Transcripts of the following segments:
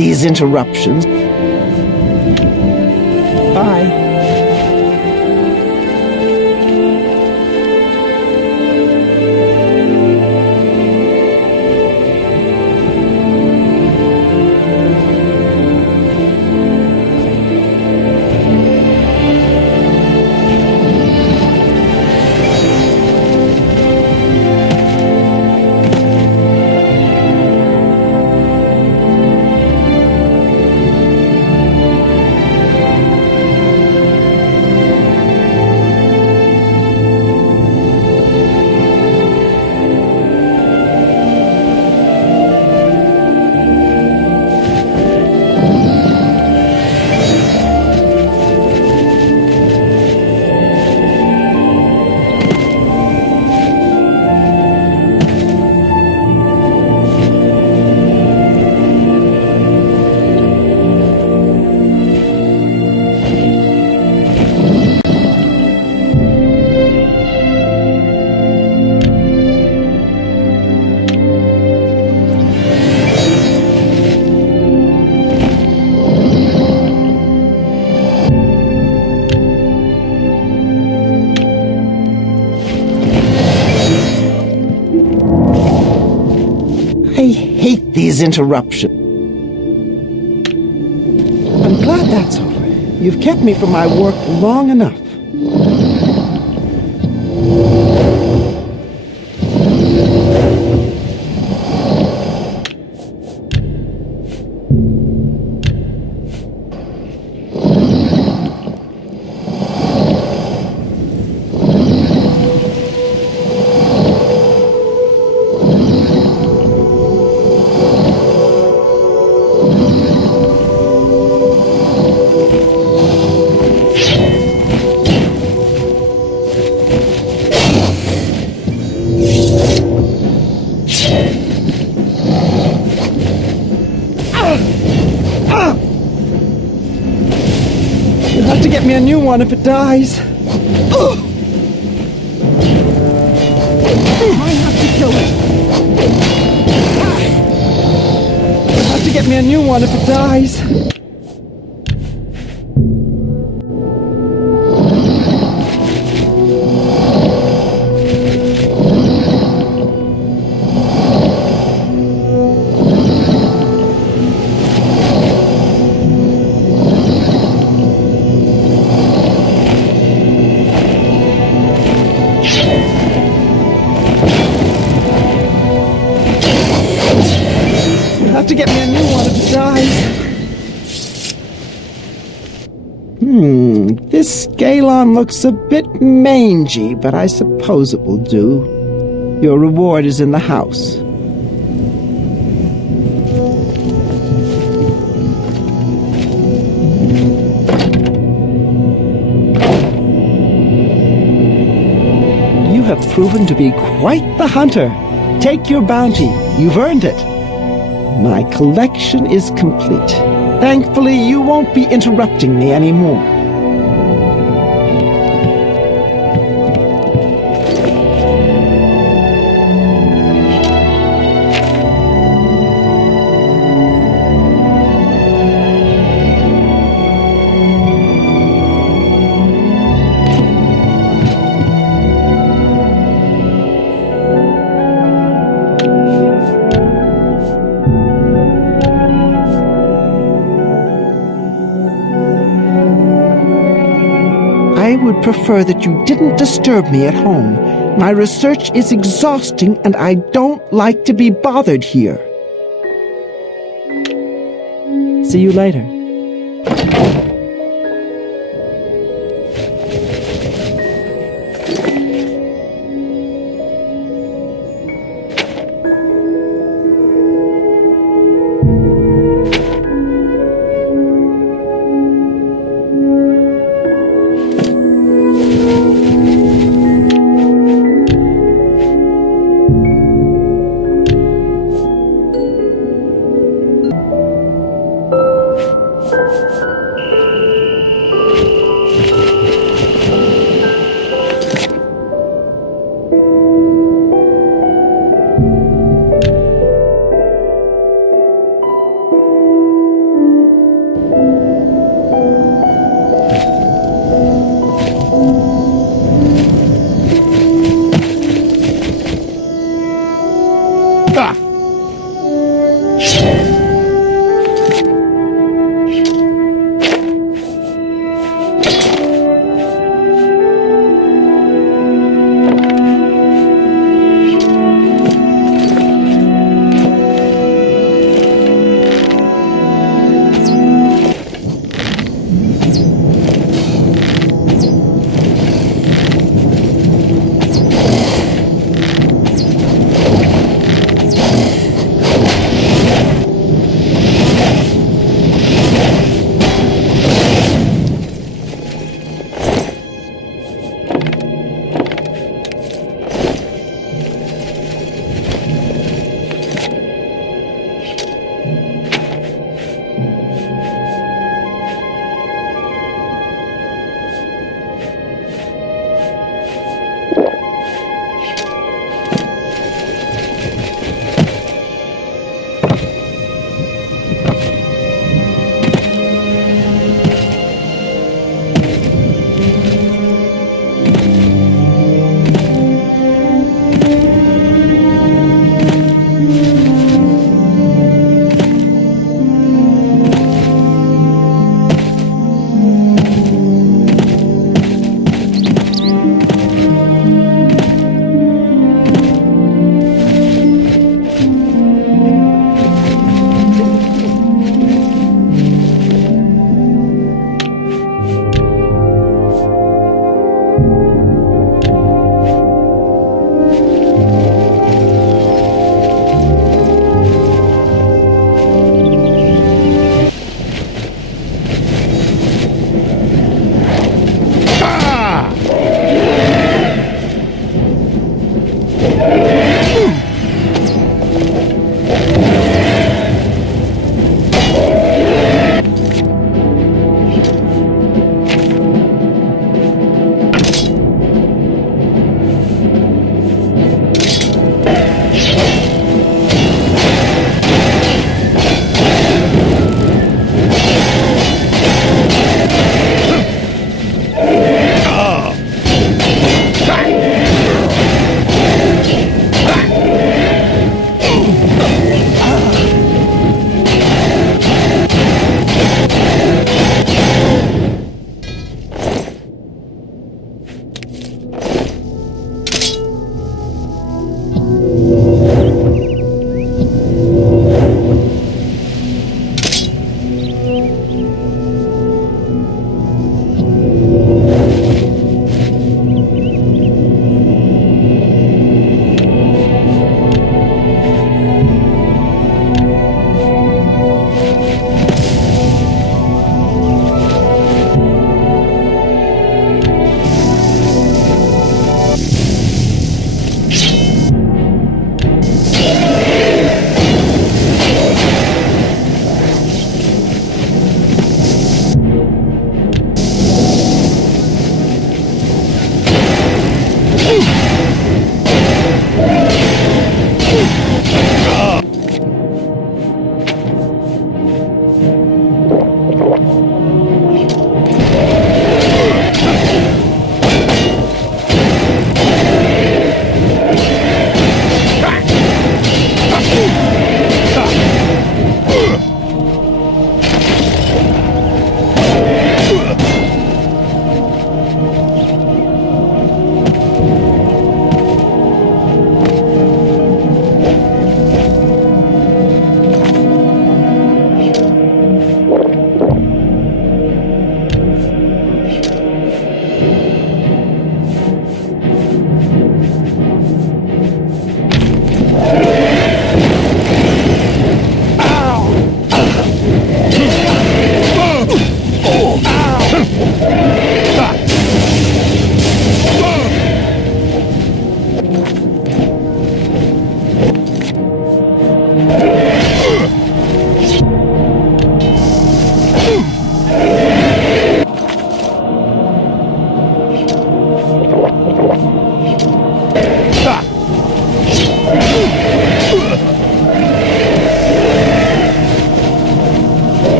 these interruptions. Bye. I hate these interruptions. I'm glad that's over. You've kept me from my work long enough. You'll have to get me a new one if it dies. I have to kill it. You'll have to get me a new one if it dies. To get me a new one if it dies. This Cylarne looks a bit mangy, but I suppose it will do. Your reward is in the house. You have proven to be quite the hunter. Take your bounty. You've earned it. My collection is complete. Thankfully, you won't be interrupting me anymore. I would prefer that you didn't disturb me at home. My research is exhausting and I don't like to be bothered here. See you later.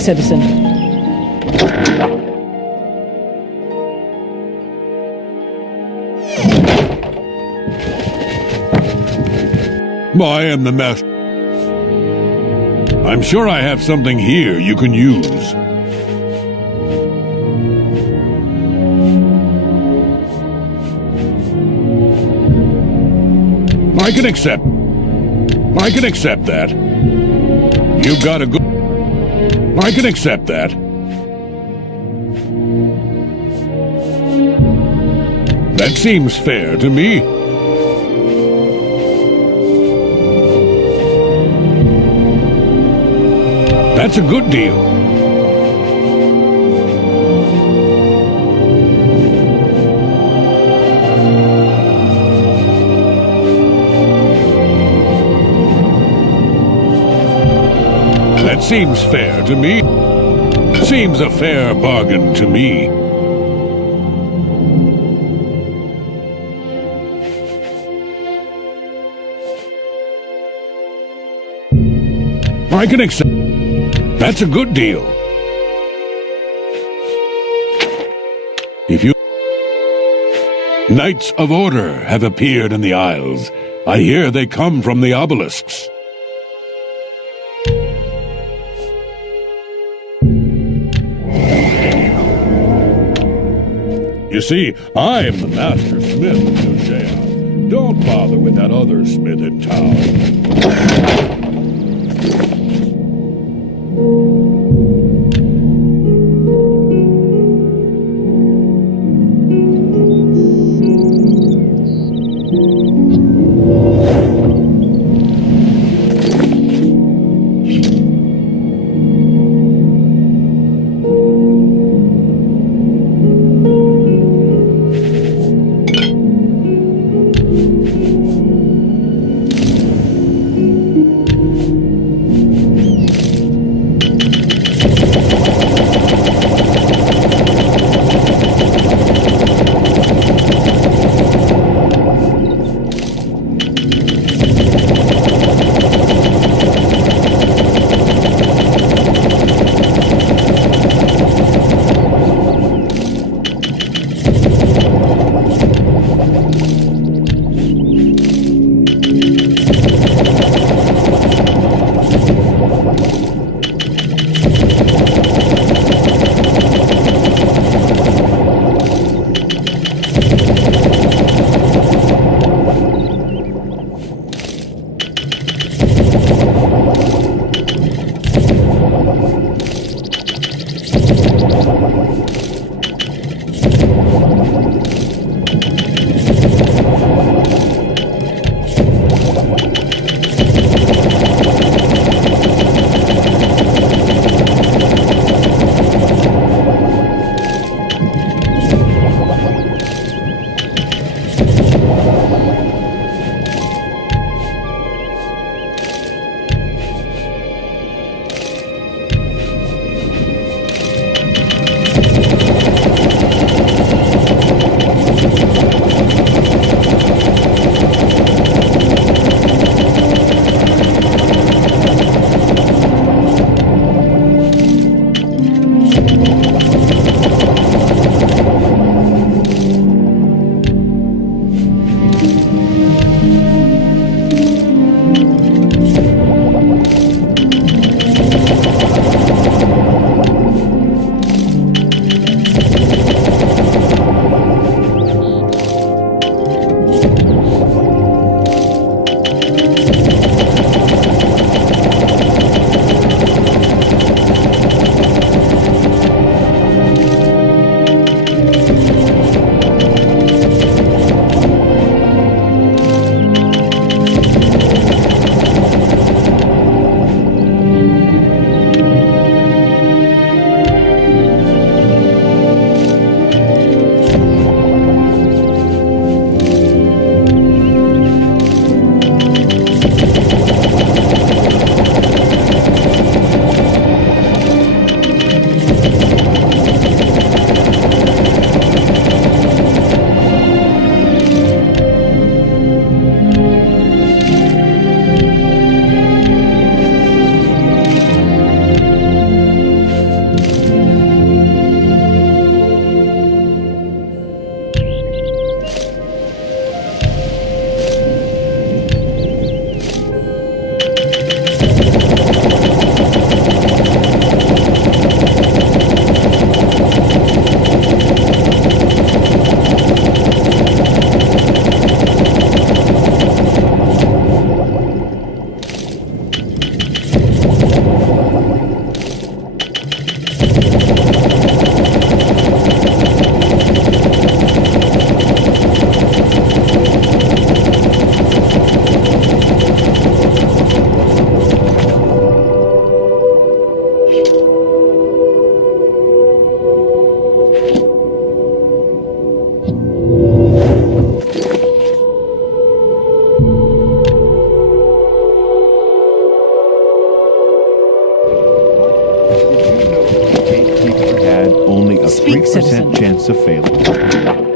citizen. I am the master. I'm sure I have something here you can use. I can accept that. You've got a good... I can accept that. That seems fair to me. That's a good deal. That seems fair to me. Seems a fair bargain to me. I can accept. That's a good deal. If you... Knights of Order have appeared in the Isles. I hear they come from the obelisks. You see, I'm the master smith of Nugea. Don't bother with that other smith in town. Speak, 3% citizen. chance of failing.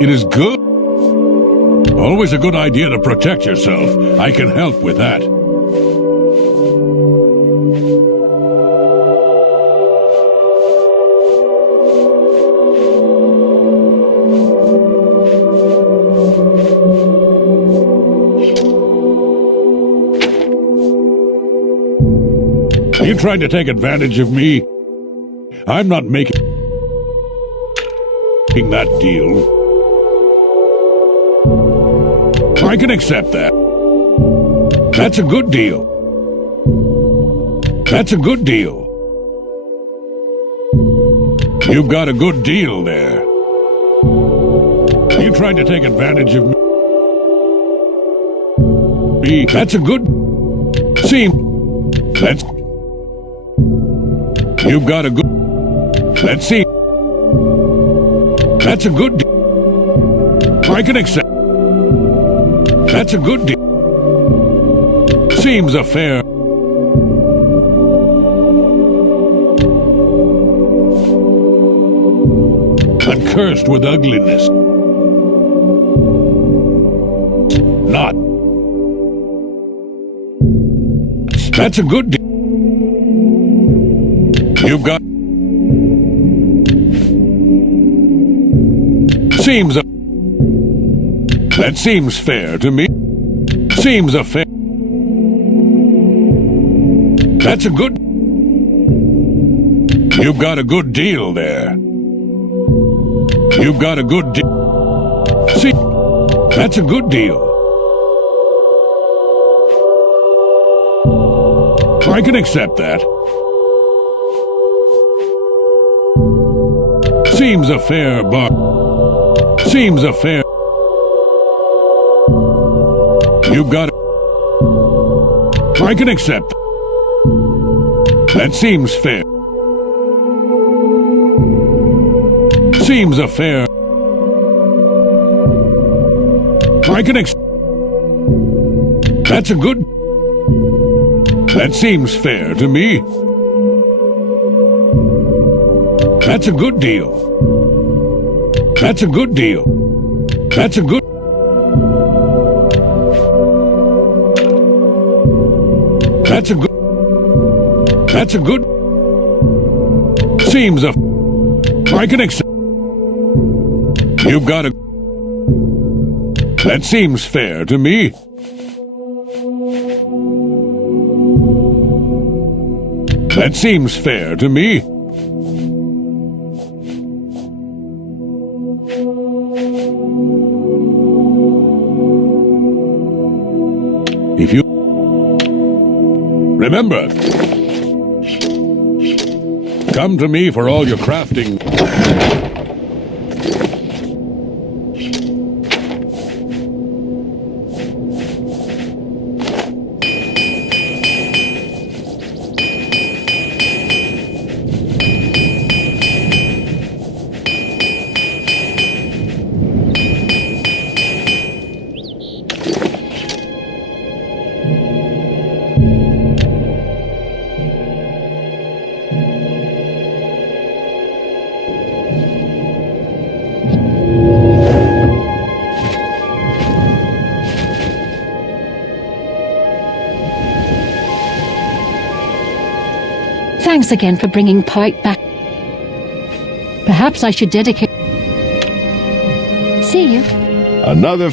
It is good. Always a good idea to protect yourself. I can help with that. Are you trying to take advantage of me? I'm not making that deal. I can accept that. That's a good deal. That's a good deal. You've got a good deal there. Are you trying to take advantage of me? That's a good... See, that's... You've got a good... Let's see. That's a good deal. I can accept. That's a good deal. Seems a fair... I'm cursed with ugliness. Not. That's a good deal. You've got... Seems a... That seems fair to me. Seems a fair... That's a good... You've got a good deal there. You've got a good deal. See, that's a good deal. I can accept that. Seems a fair bar. Seems a fair... You've got... I can accept. That seems fair. Seems a fair... I can accept. That's a good... That seems fair to me. That's a good deal. That's a good deal. That's a good... That's a good... That's a good... Seems a... I can accept... You've got a... That seems fair to me. That seems fair to me. If you... Remember, come to me for all your crafting. Thanks again for bringing Pike back. Perhaps I should dedicate... See you. Another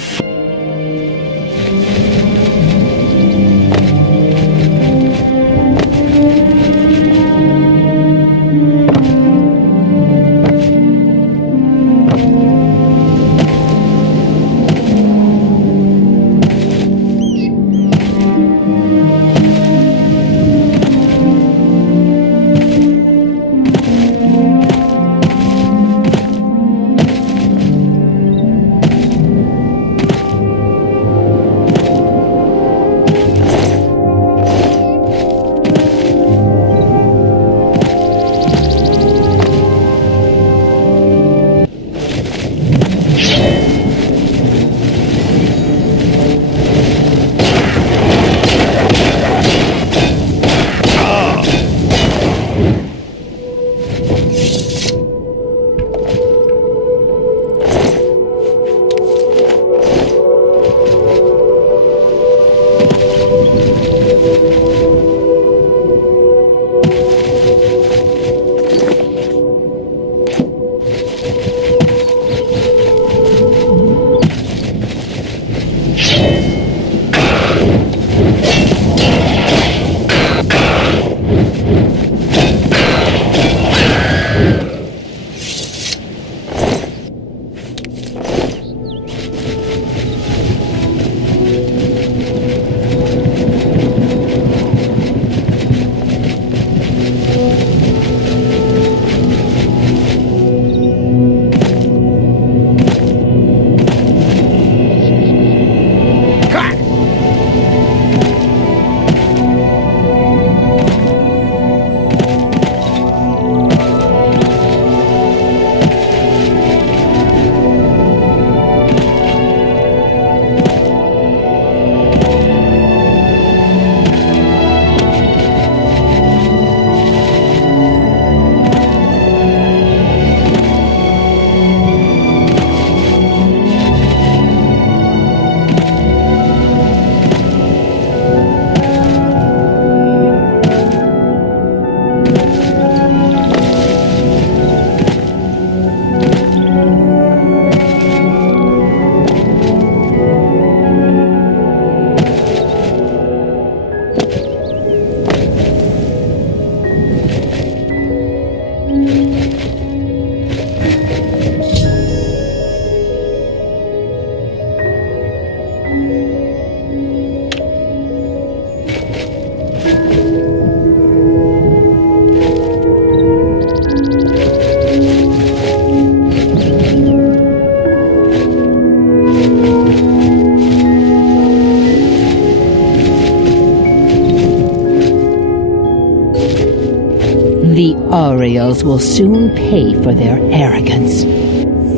The Aureals will soon pay for their arrogance.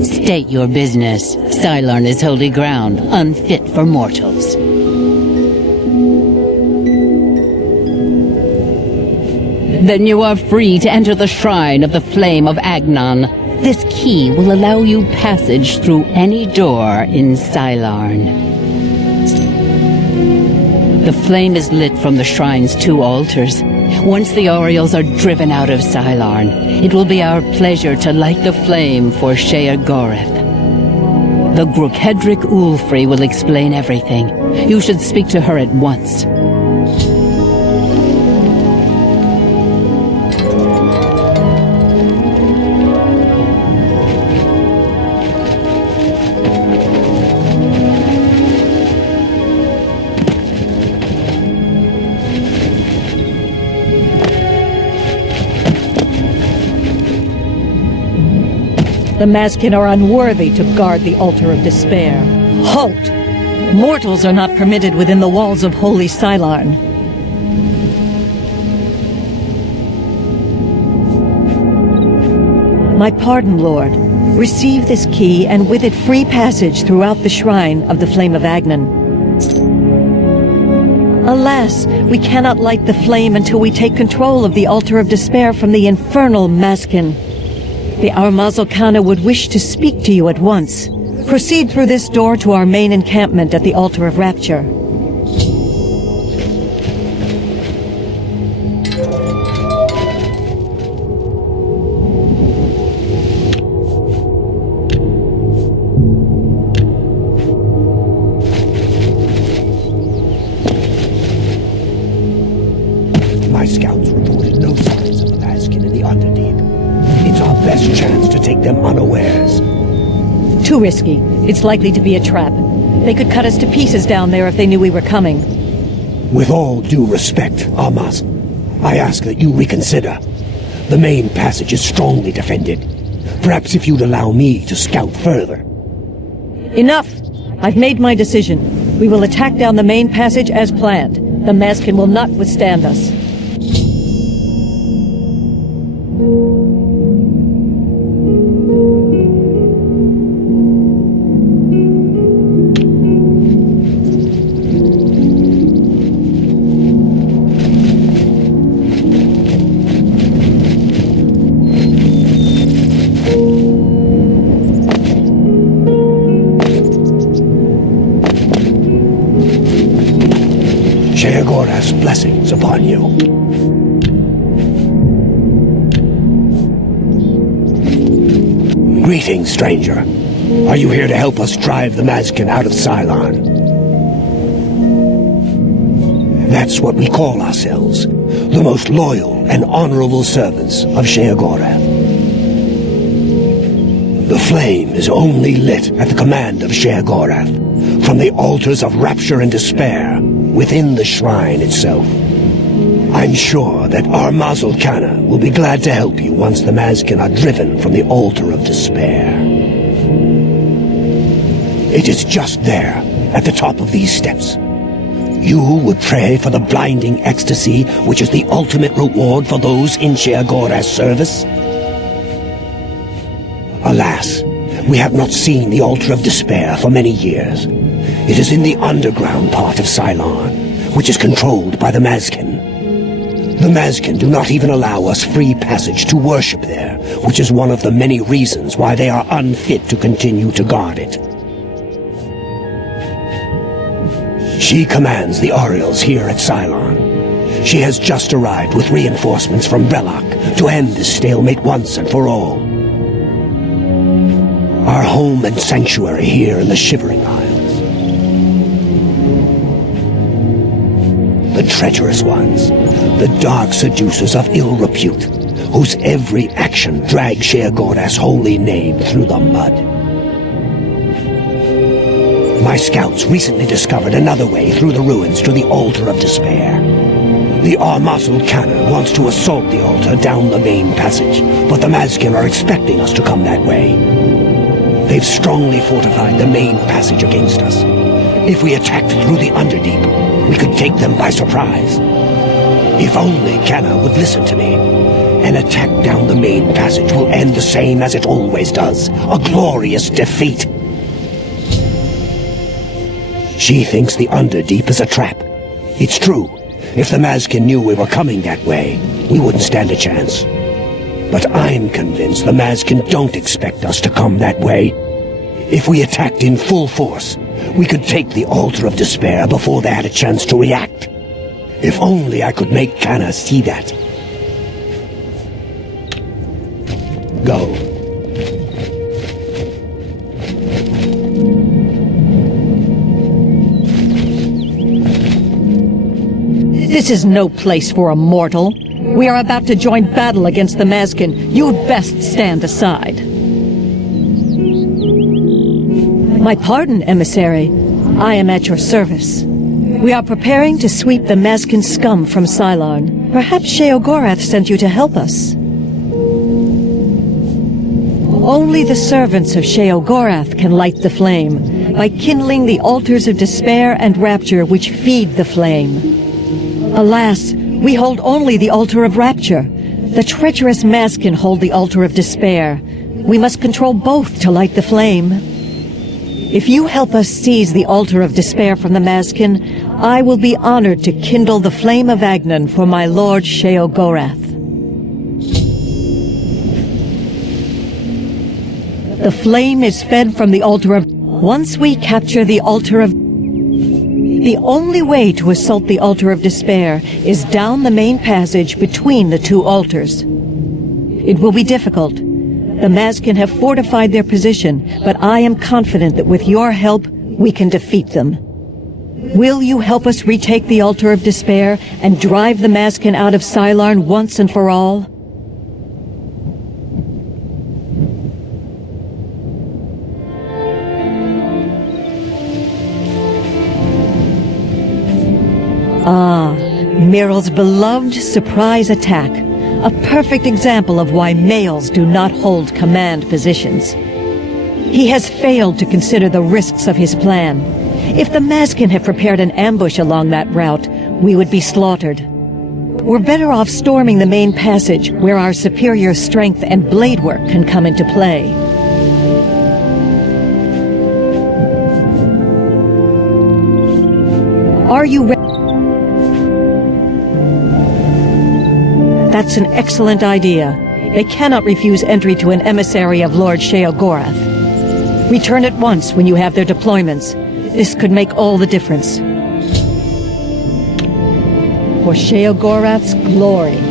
State your business. Cylarne is holy ground, unfit for mortals. Then you are free to enter the shrine of the Flame of Agnon. This key will allow you passage through any door in Cylarne. The flame is lit from the shrine's 2 altars. Once the Aureals are driven out of Cylarne, it will be our pleasure to light the flame for Sheagoreth. The Grokedric Ulfri will explain everything. You should speak to her at once. The Mazkin are unworthy to guard the Altar of Despair. Halt! Mortals are not permitted within the walls of Holy Cylarne. My pardon, Lord. Receive this key, and with it free passage throughout the shrine of the Flame of Agnon. Alas, we cannot light the flame until we take control of the Altar of Despair from the infernal Mazkin. The Armazel Kana would wish to speak to you at once. Proceed through this door to our main encampment at the Altar of Rapture. My scouts reported no signs of the Mazkin in the Underdeep. It's our best chance to take them unawares. Too risky. It's likely to be a trap. They could cut us to pieces down there if they knew we were coming. With all due respect, Armazel, I ask that you reconsider. The main passage is strongly defended. Perhaps if you'd allow me to scout further. Enough! I've made my decision. We will attack down the main passage as planned. The Mazkin will not withstand us. Sheagoreth's blessings upon you. Greetings, stranger. Are you here to help us drive the Mazkin out of Cylarne? That's what we call ourselves, the most loyal and honorable servants of Sheagoreth. The flame is only lit at the command of Sheagoreth, from the altars of rapture and despair, within the shrine itself. I'm sure that Armazel Kana will be glad to help you once the Mazkin are driven from the altar of despair. It is just there, at the top of these steps. You would pray for the blinding ecstasy, which is the ultimate reward for those in Sheagoreth's service? Alas, we have not seen the altar of despair for many years. It is in the underground part of Cylarne, which is controlled by the Mazkin. The Mazkin do not even allow us free passage to worship there, which is one of the many reasons why they are unfit to continue to guard it. She commands the Aureals here at Cylarne. She has just arrived with reinforcements from Brelok to end this stalemate once and for all. Our home and sanctuary here in the Shivering Isles. The treacherous ones, the dark seducers of ill repute, whose every action drags Sheagoreth's holy name through the mud. My scouts recently discovered another way through the ruins to the Altar of Despair. The Armazel Kana wants to assault the altar down the main passage, but the Mazkin are expecting us to come that way. They've strongly fortified the main passage against us. If we attacked through the Underdeep, we could take them by surprise. If only Kana would listen to me, and An attack down the main passage will end the same as it always does. A glorious defeat. She thinks the Underdeep is a trap. It's true. If the Mazkin knew we were coming that way, we wouldn't stand a chance. But I'm convinced the Mazkin don't expect us to come that way. If we attacked in full force, we could take the Altar of Despair before they had a chance to react. If only I could make Kana see that. Go. This is no place for a mortal. We are about to join battle against the Mazkin. You'd best stand aside. My pardon, emissary. I am at your service. We are preparing to sweep the Mazkin scum from Cylarne. Perhaps Sheogorath sent you to help us. Only the servants of Sheogorath can light the flame, by kindling the altars of despair and rapture which feed the flame. Alas, we hold only the altar of rapture. The treacherous Mazkin hold the altar of despair. We must control both to light the flame. If you help us seize the altar of despair from the Mazkin, I will be honored to kindle the flame of Agnon for my lord Sheogorath. The flame is fed from the altar of... Once we capture the altar of... The only way to assault the altar of despair is down the main passage between the two altars. It will be difficult. The Mazkin have fortified their position, but I am confident that with your help, we can defeat them. Will you help us retake the altar of despair and drive the Mazkin out of Cylarne once and for all? Miryl's beloved surprise attack. A perfect example of why males do not hold command positions. He has failed to consider the risks of his plan. If the Mazkin had prepared an ambush along that route, we would be slaughtered. We're better off storming the main passage, where our superior strength and blade work can come into play. Are you ready? That's an excellent idea. They cannot refuse entry to an emissary of Lord Sheogorath. Return at once when you have their deployments. This could make all the difference. For Sheogorath's glory.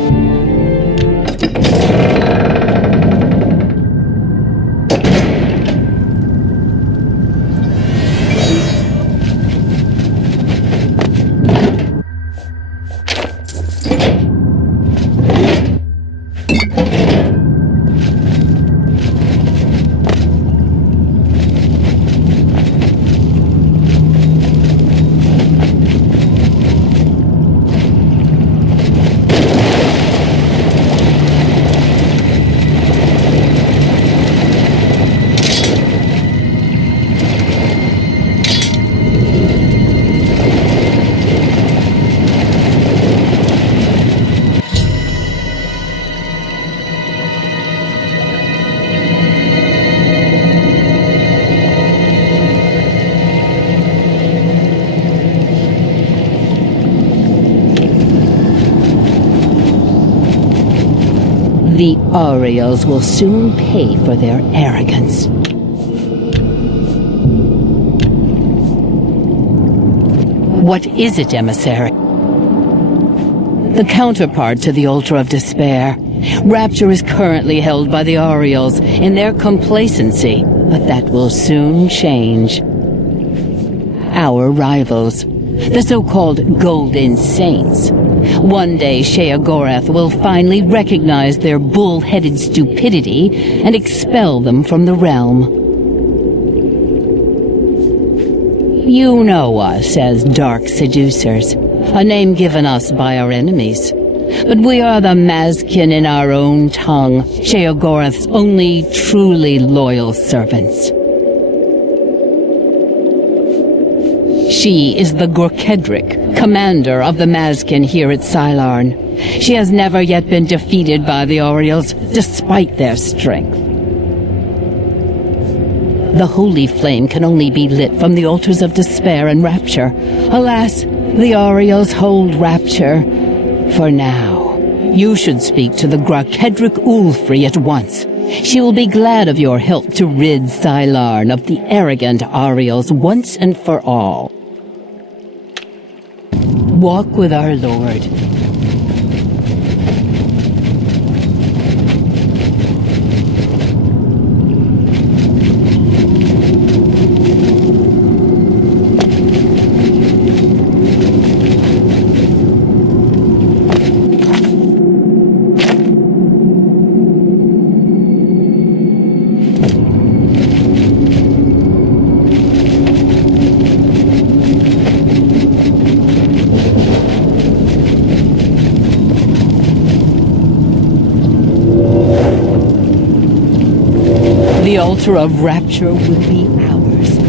The Aureals will soon pay for their arrogance. What is it, emissary? The counterpart to the Altar of Despair. Rapture is currently held by the Aureals in their complacency, but that will soon change. Our rivals, the so-called Golden Saints. One day Sheogorath will finally recognize their bull-headed stupidity and expel them from the realm. You know us as Dark Seducers, a name given us by our enemies. But we are the Mazkin in our own tongue, Sheogorath's only truly loyal servants. She is the Gorkedric, commander of the Mazkin here at Cylarne. She has never yet been defeated by the Orioles, despite their strength. The holy flame can only be lit from the altars of despair and rapture. Alas, the Orioles hold rapture for now. You should speak to the Gorkedric Ulfri at once. She will be glad of your help to rid Cylarne of the arrogant Orioles once and for all. Walk with our Lord. The altar of rapture will be ours.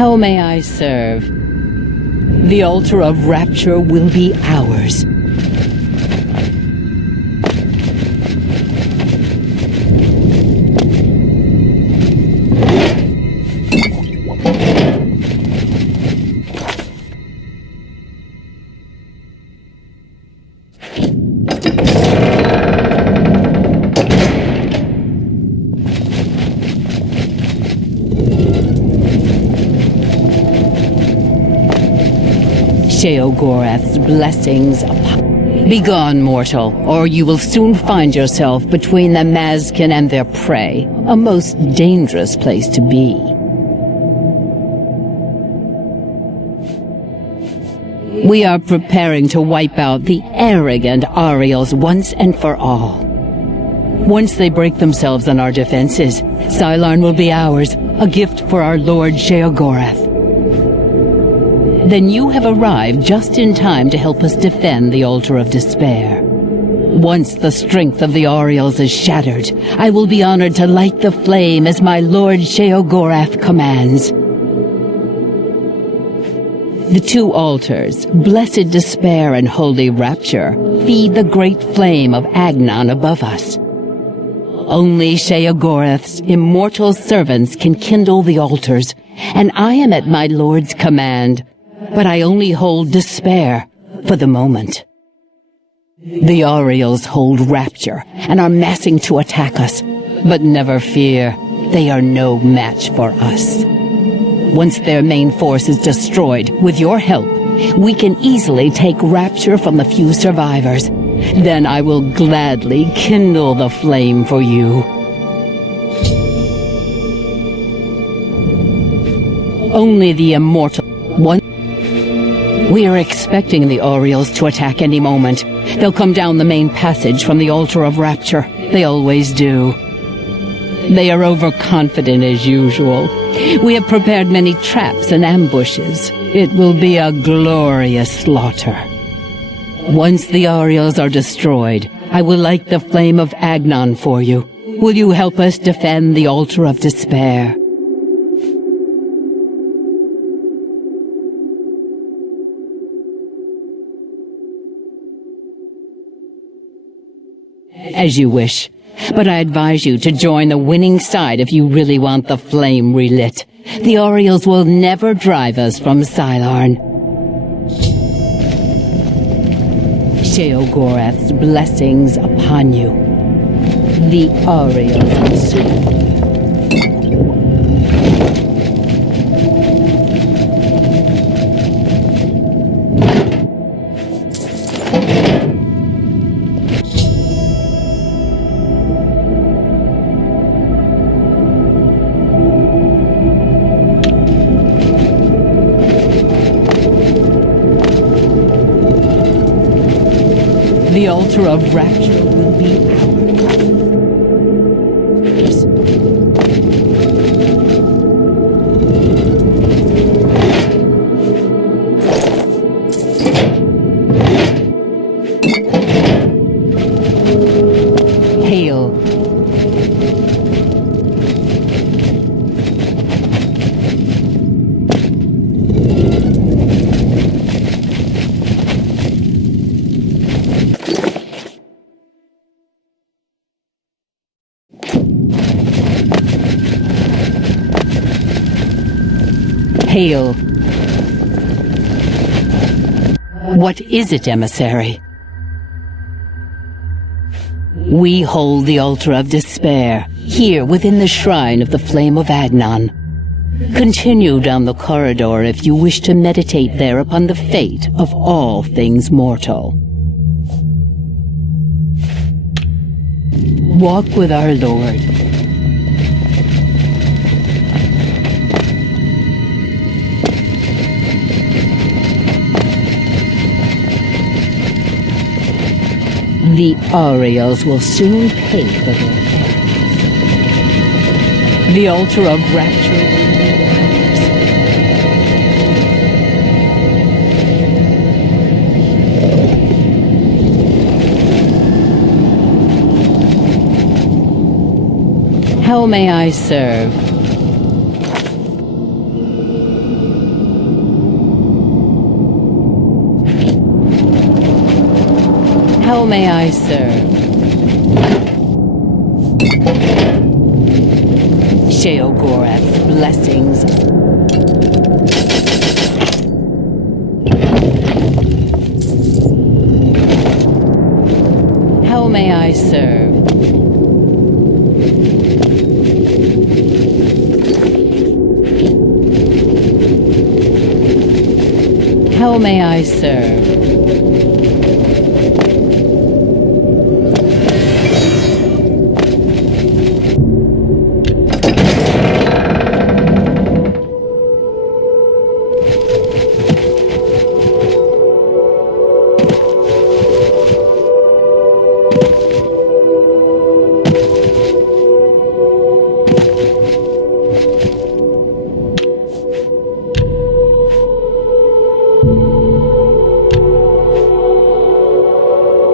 How may I serve? The altar of rapture will be ours. Sheogorath's blessings upon... Begone, mortal, or you will soon find yourself between the Mazkin and their prey, a most dangerous place to be. We are preparing to wipe out the arrogant Ariels once and for all. Once they break themselves on our defenses, Cylarne will be ours, a gift for our Lord Sheogorath. Then you have arrived just in time to help us defend the Altar of Despair. Once the strength of the Ariels is shattered, I will be honored to light the flame as my Lord Sheogorath commands. The two altars, Blessed Despair and Holy Rapture, feed the great flame of Agnon above us. Only Sheogorath's immortal servants can kindle the altars, and I am at my Lord's command. But I only hold despair for the moment. The Ariels hold rapture and are massing to attack us, but never fear, they are no match for us. Once their main force is destroyed, with your help, we can easily take rapture from the few survivors. Then I will gladly kindle the flame for you. Only the immortal one. We are expecting the Ariels to attack any moment. They'll come down the main passage from the Altar of Rapture. They always do. They are overconfident as usual. We have prepared many traps and ambushes. It will be a glorious slaughter. Once the Ariels are destroyed, I will light the flame of Agnon for you. Will you help us defend the Altar of Despair? As you wish, but I advise you to join the winning side if you really want the flame relit. The Ariels will never drive us from Cylarne. Sheogorath's blessings upon you. The Ariels will soon. The Altar of Rapture will be ours. Hail. Hail. What is it, emissary? We hold the Altar of Despair, here within the shrine of the Flame of Agnon. Continue down the corridor if you wish to meditate there upon the fate of all things mortal. Walk with our Lord. The Ariels will soon pay for their acts. The Altar of Rapture will be ours. How may I serve? How may I serve? Sheogorath's blessings. How may I serve? How may I serve?